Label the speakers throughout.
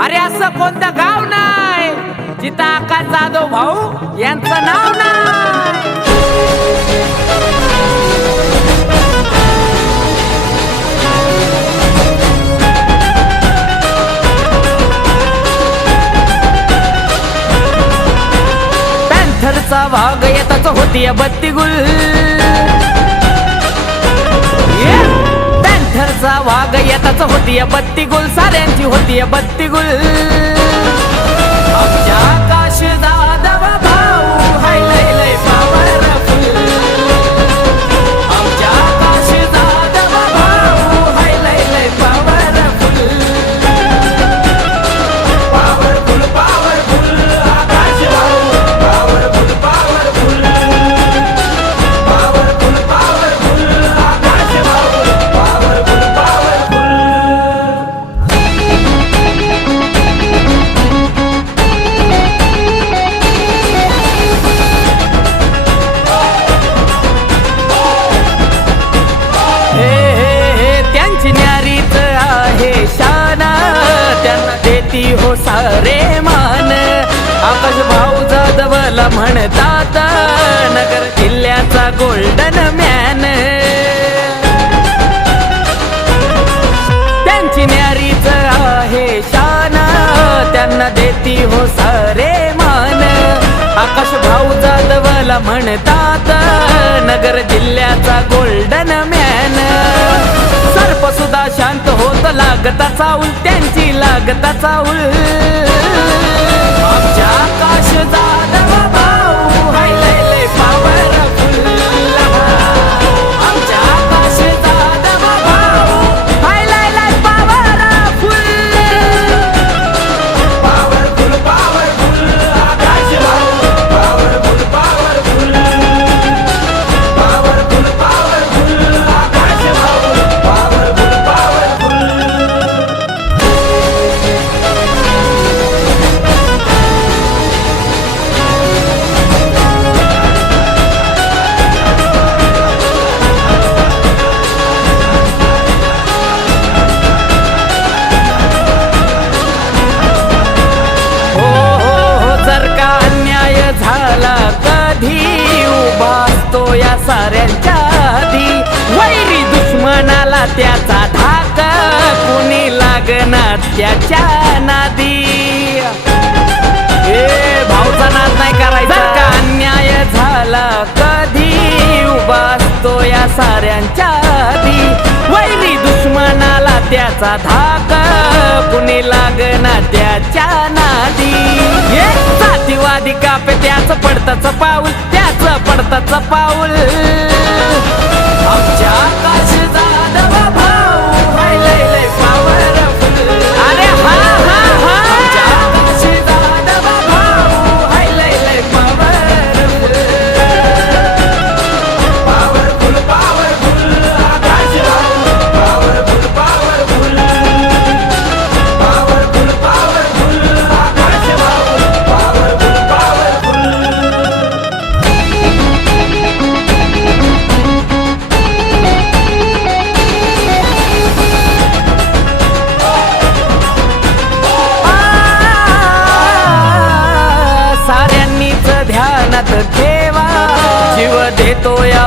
Speaker 1: अरे असं कोणतं गाव नाही? जिथं आकाश जाधव भाऊ यांचं नाव नाही. पॅन्थरचा भाग येताच होती बत्ती गुल पॅन्थरचा वाघ येताच होती बत्ती गुल साऱ्यांची होती बत्ती गुल त्यांना देती हो सारे मान. आकाश भाऊ जाधवला म्हणतात नगर जिल्ह्याचा गोल्डन मॅन त्यांची न्यारीच आहे शान. त्यांना देती हो सारे मान. आकाश भाऊ जाधवला म्हणतात नगर जिल्ह्याचा गोल्डन मॅन सर्प सुद्धा शांत होत लागताचा उल त्यांची लागता उल त्याचा धाक कुणी लागणार त्याच्या नादी. ए भाऊचा नाद नाही करायचा. का अन्याय झाला कधी? उभा असतो या साऱ्यांच्या आधी. वैरी दुश्मनाला त्याचा धाक कुणी लागना त्याच्या नादी. हे जातीवादी कापे त्याच पडताच पाऊल त्याच पडताच पाऊल.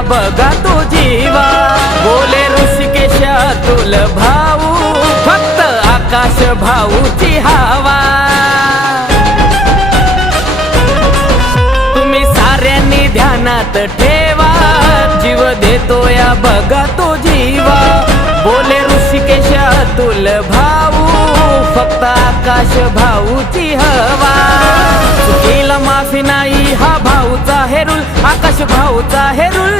Speaker 1: बघा तो जीवा. बोले ऋषिकेश तुल भाऊ फक्त आकाश भाऊची हवा. तुम्ही साऱ्यांनी ध्यानात ठेवा. जीव देतो या बघा तो जीवा. बोले ऋषिकेश अतुल भाऊ फक्त आकाश भाऊची हवा. चुकीला माफी नाही हा भाऊचा हेरुल आकाश भाऊचा हेरुल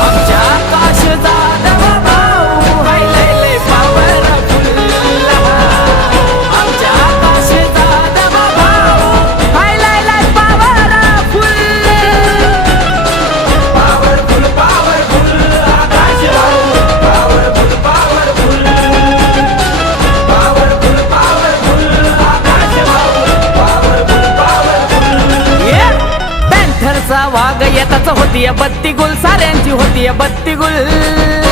Speaker 1: आमच्या आकाश पॅन्थरचा होती बत्ती गुल साऱ्यांची होती बत्ती गुल